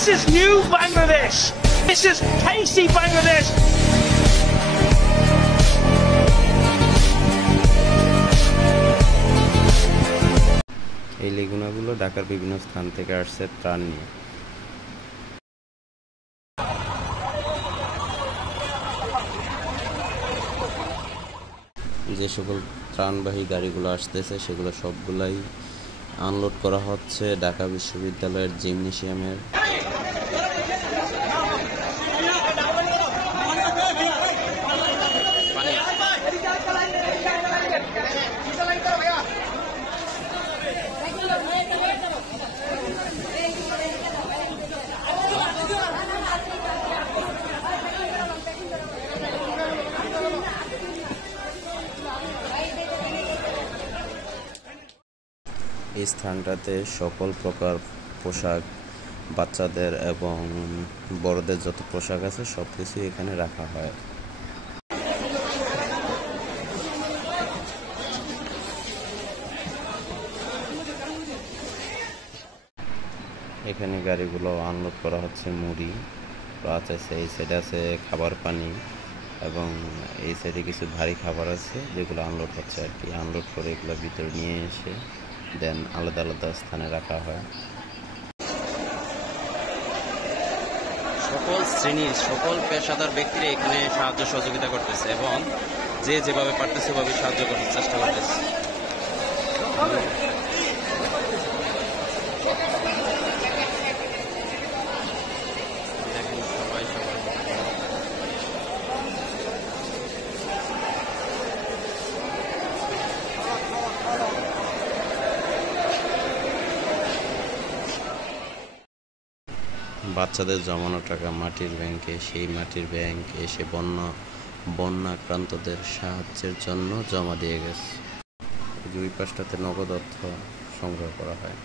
This is new Bangladesh. This is tasty Bangladesh. এই লেগুনাগুলো ঢাকার বিভিন্ন স্থান থেকে আসছে ত্রাণ নিয়ে। যে সকল ত্রাণবাহী গাড়িগুলো আসতেছে সেগুলো সবগুলাই আনলোড করা হচ্ছে ঢাকা বিশ্ববিদ্যালয়ের জিমনেশিয়ামের। এই স্থানটাতে সকল প্রকার পোশাক, বাচ্চাদের এবং বড়দের যত পোশাক আছে সব কিছুই এখানে রাখা হয়। এখানে গাড়িগুলো আনলোড করা হচ্ছে মুড়ি, প্লাস আছে এই সাইডে আছে খাবার পানি এবং এই সাইডে কিছু ভারী খাবার আছে যেগুলো আনলোড হচ্ছে আর কি। আনলোড করে এগুলো ভিতরে নিয়ে এসে দেন আলাদা আলাদা স্থানে রাখা হয়। সকল শ্রেণীর সকল পেশাদার ব্যক্তিরা এখানে সাহায্য সহযোগিতা করতেছে এবং যে যেভাবে পারতেছে সেভাবে সাহায্য করার চেষ্টা করতেছে। বাচ্চাদের জমানো টাকা মাটির ব্যাংকে, সেই মাটির ব্যাংক এসে বন্যাক্রান্তদের সাহায্যের জন্য জমা দিয়ে গেছে। দুই পাশটাতে নগদ অর্থ সংগ্রহ করা হয়।